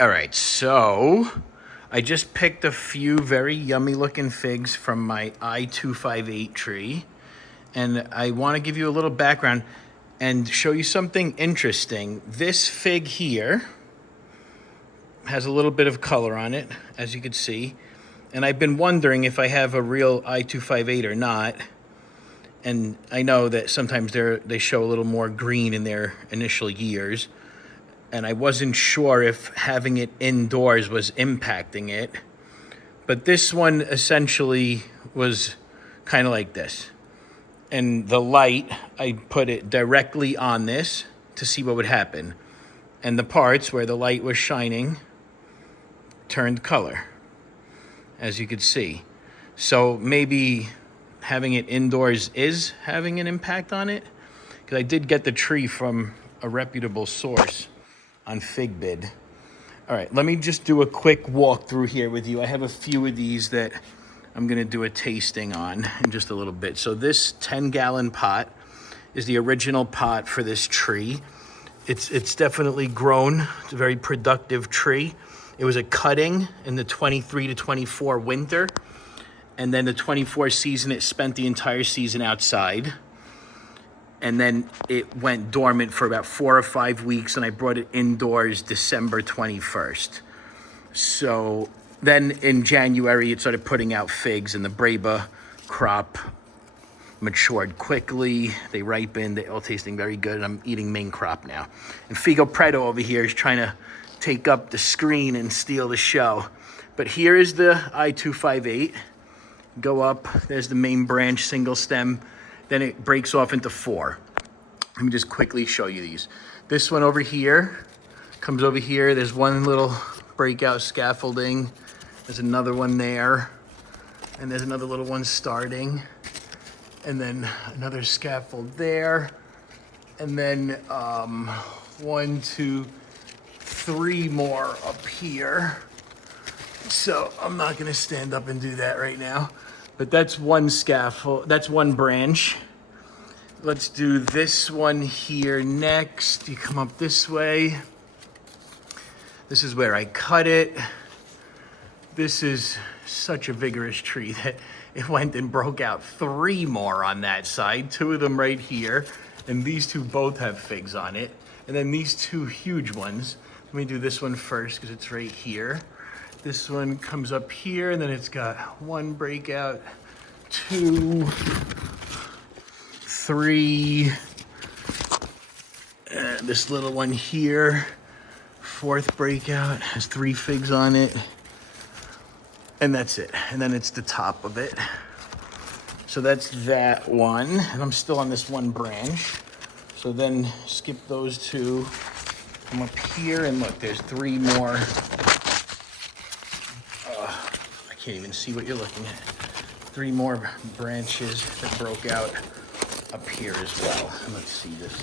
All right, so I just picked a few very yummy looking figs from my I-258 tree. And I want to give you a little background and show you something interesting. This fig here has a little bit of color on it, as you can see. And I've been wondering if I have a real I-258 or not. And I know that sometimes they show a little more green in their initial years. And I wasn't sure if having it indoors was impacting it. But this one essentially was kind of like this. And the light, I put it directly on this to see what would happen. And the parts where the light was shining turned color, as you could see. So maybe having it indoors is having an impact on it, because I did get the tree from a reputable source on FigBid. All right, let me just do a quick walkthrough here with you. I have a few of these that I'm gonna do a tasting on in just a little bit. So this 10-gallon pot is the original pot for this tree. It's definitely grown. It's a very productive tree. It was a cutting in the 23 to 24 winter. And then the 24 season, it spent the entire season outside. And then it went dormant for about 4 or 5 weeks, and I brought it indoors December 21st. So then in January, it started putting out figs, and the breba crop matured quickly. They ripened, they all tasting very good, and I'm eating main crop now. And Figo Preto over here is trying to take up the screen and steal the show. But here is the I-258. Go up, there's the main branch, single stem. Then it breaks off into 4. Let me just quickly show you these. This one over here comes over here. There's one little breakout scaffolding. There's another one there. And there's another little one starting. And then another scaffold there. And then 1, 2, 3 more up here. So I'm not gonna stand up and do that right now. But that's one scaffold, that's one branch. Let's do this one here next. You come up this way. This is where I cut it. This is such a vigorous tree that it went and broke out 3 more on that side, 2 of them right here. And these 2 both have figs on it. And then these 2 huge ones. Let me do this one first because it's right here. This one comes up here, and then it's got 1 breakout, 2, 3, and this little one here, 4th breakout, has 3 figs on it, and that's it. And then it's the top of it. So that's that one, and I'm still on this 1 branch. So then skip those 2, come up here, and look, there's 3 more. Can't even see what you're looking at. 3 more branches that broke out up here as well. Let's see this.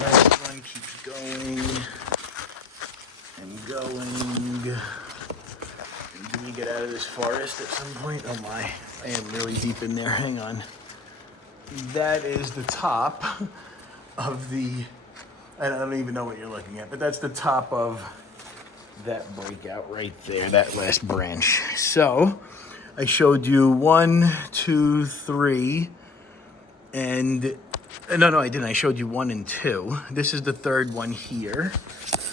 Last one keeps going and going. And do we get out of this forest at some point? Oh my, I am really deep in there. Hang on. That is the top of the, I don't even know what you're looking at, but that's the top of that breakout right there, that last branch. So I showed you 1, 2, 3, and no, I didn't. I showed you 1 and 2. This is the 3rd one here.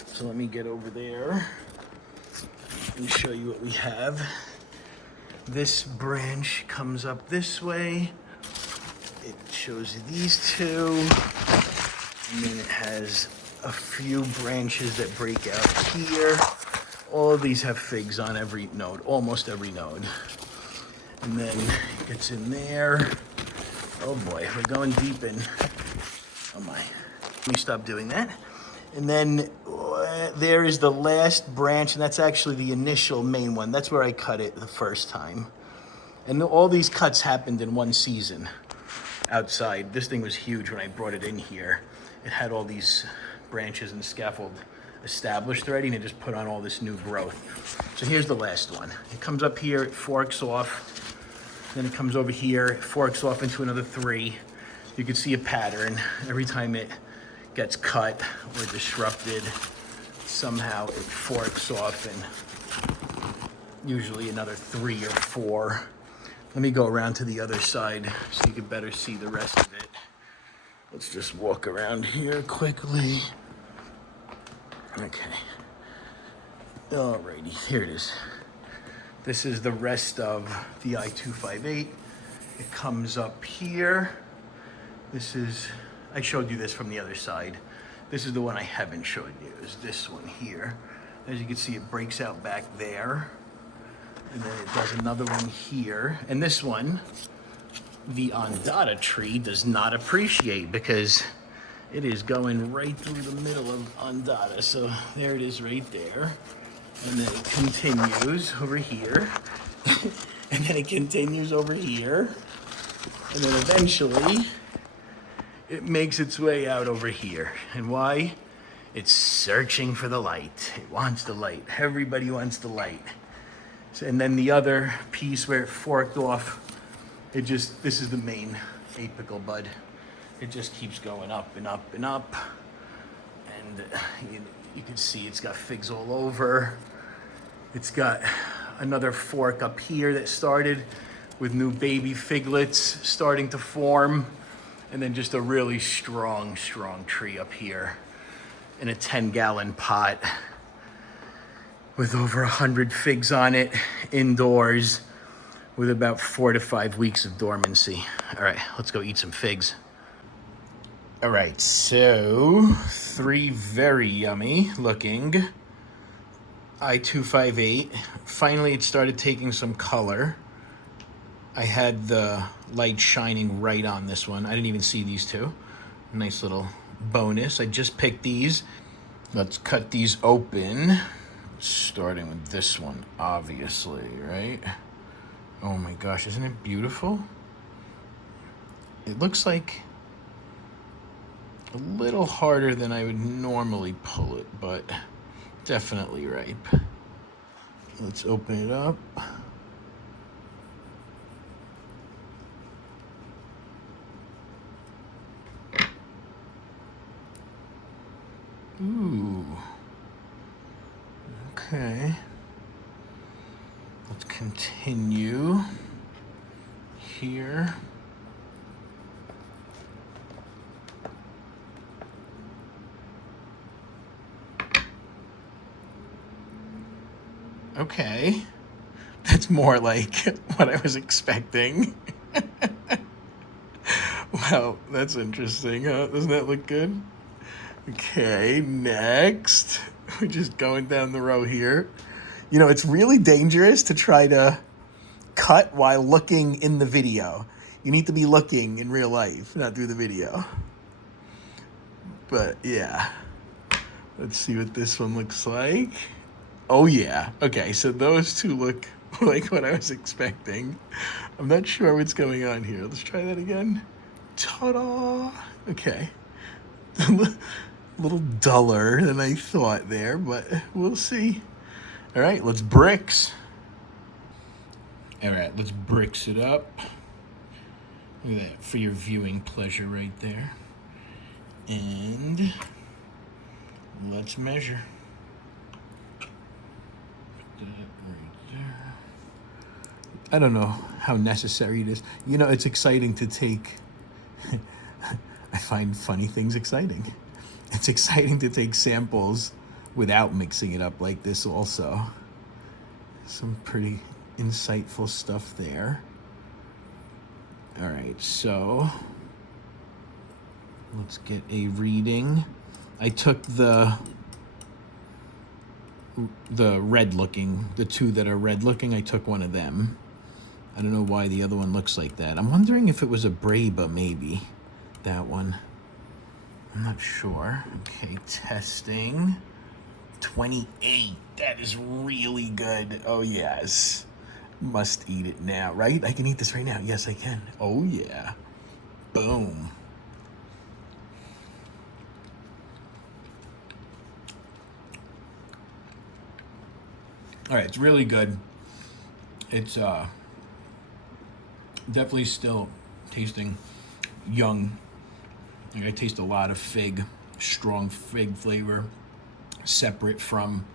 So let me get over there and show you what we have. This branch comes up this way. It shows you these 2, and then it has a few branches that break out here. All of these have figs on every node, almost every node. And then it gets in there. Oh boy, we're going deep in. Oh my, let me stop doing that. And then there is the last branch, and that's actually the initial main one. That's where I cut it the first time. And all these cuts happened in 1 season outside. This thing was huge when I brought it in here. It had all these branches and scaffold established already, and it just put on all this new growth. So here's the last one. It comes up here, it forks off, then it comes over here, it forks off into another 3. You can see a pattern every time it gets cut or disrupted. somehow it forks off in usually another 3 or 4. Let me go around to the other side so you can better see the rest of it. Let's just walk around here quickly. Okay. Alrighty, here it is. This is the rest of the I-258. It comes up here. This is, I showed you this from the other side. This is the one I haven't showed you, is this one here. As you can see, it breaks out back there. And then it does another one here. And this one, the Ondata tree does not appreciate because it is going right through the middle of Ondata. So there it is right there. And then it continues over here. And then it continues over here. And then eventually it makes its way out over here. And why? It's searching for the light. It wants the light. Everybody wants the light. So, and then the other piece where it forked off, it just, this is the main apical bud. It just keeps going up and up and up. And you can see it's got figs all over. It's got another fork up here that started with new baby figlets starting to form. And then just a really strong, strong tree up here in a 10-gallon pot with over 100 figs on it, indoors, with about 4 to 5 weeks of dormancy. All right, let's go eat some figs. All right, so 3 very yummy looking I-258. Finally, it started taking some color. I had the light shining right on this one. I didn't even see these two. Nice little bonus. I just picked these. Let's cut these open. Starting with this one, obviously, right? Oh my gosh, isn't it beautiful? It looks like a little harder than I would normally pull it, but definitely ripe. Let's open it up. Ooh. Okay. Let's continue here. Okay. That's more like what I was expecting. Wow, that's interesting, huh? Doesn't that look good? Okay, next. We're just going down the row here. You know, it's really dangerous to try to cut while looking in the video. You need to be looking in real life, not through the video. But yeah, let's see what this one looks like. Oh yeah, okay, so those two look like what I was expecting. I'm not sure what's going on here. Let's try that again. Ta-da! Okay. A little duller than I thought there, but we'll see. All right, let's bricks. All right, let's bricks it up. Look at that, for your viewing pleasure right there. And let's measure. Put that right there. I don't know how necessary it is. You know, it's exciting to take, I find funny things exciting. It's exciting to take samples without mixing it up like this also. Some pretty insightful stuff there. All right, so let's get a reading. I took the red looking, the two that are red looking, I took one of them. I don't know why the other one looks like that. I'm wondering if it was a breba, maybe, that one. I'm not sure. Okay, testing. 28. That is really good. Oh, yes. Must eat it now, right? I can eat this right now. Yes, I can. Oh, yeah. Boom. All right, it's really good. It's definitely still tasting young. Like I taste a lot of fig, strong fig flavor. separate from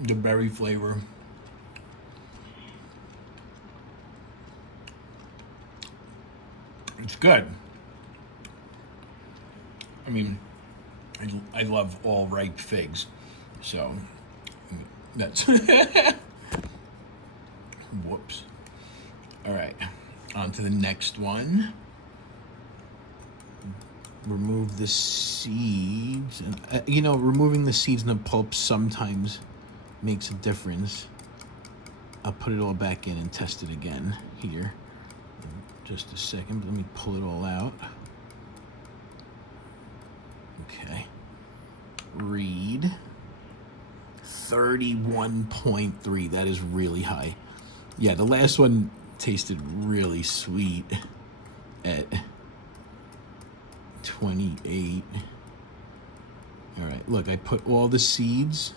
the berry flavor. It's good. I mean, I love all ripe figs, so that's whoops. All right, on to the next one. Remove the seeds, and you know, removing the seeds and the pulp sometimes makes a difference. I'll put it all back in and test it again here in just a second. Let me pull it all out. Okay. Read 31.3. That is really high. Yeah, the last one tasted really sweet at 28. All right, look, I put all the seeds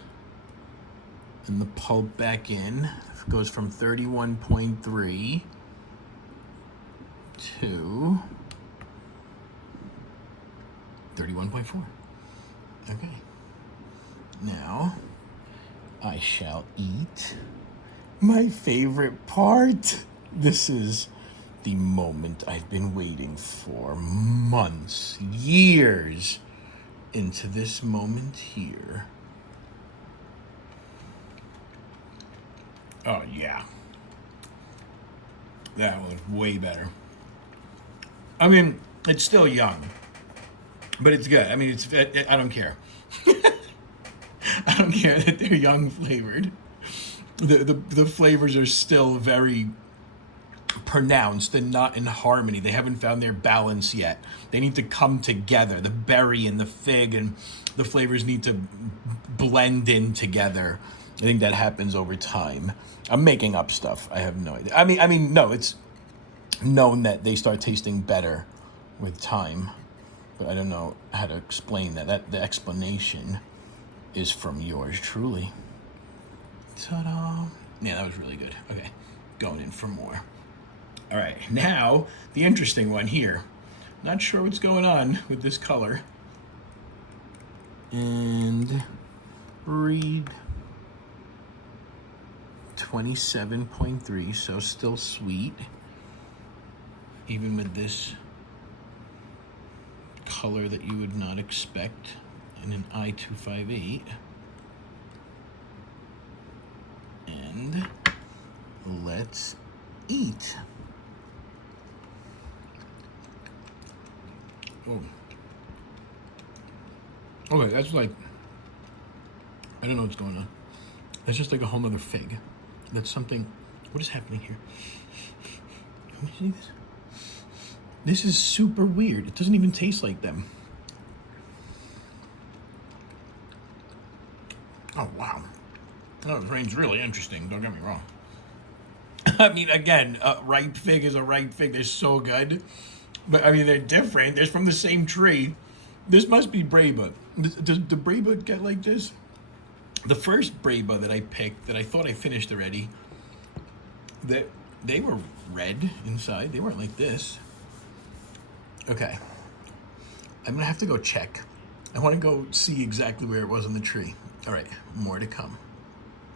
and the pulp back in. It goes from 31.3 to 31.4. Okay. Now, I shall eat my favorite part. This is the moment I've been waiting for months, years, into this moment here. Oh, yeah. That was way better. I mean, it's still young, but it's good. I mean, I don't care. I don't care that they're young flavored. The flavors are still very pronounced and not in harmony. They haven't found their balance yet. They need to come together. The berry and the fig and the flavors need to blend in together. I think that happens over time. I'm making up stuff. I have no idea. I mean, no, it's known that they start tasting better with time, but I don't know how to explain that. The explanation is from yours truly. Ta-da! Yeah, that was really good. Okay, going in for more. All right, now the interesting one here. Not sure what's going on with this color. And read 27.3, so still sweet, even with this color that you would not expect in an I-258. And let's eat. Oh. Okay, that's like, I don't know what's going on. That's just like a whole nother fig. That's something, what is happening here? Can we see this? This is super weird. It doesn't even taste like them. Oh, wow. Oh, this rain's really interesting, don't get me wrong. I mean, again, a ripe fig is a ripe fig. They're so good. But, I mean, they're different. They're from the same tree. This must be breba. Does the breba get like this? The first breba that I picked, that I thought I finished already, they were red inside. They weren't like this. Okay. I'm going to have to go check. I want to go see exactly where it was on the tree. All right, more to come.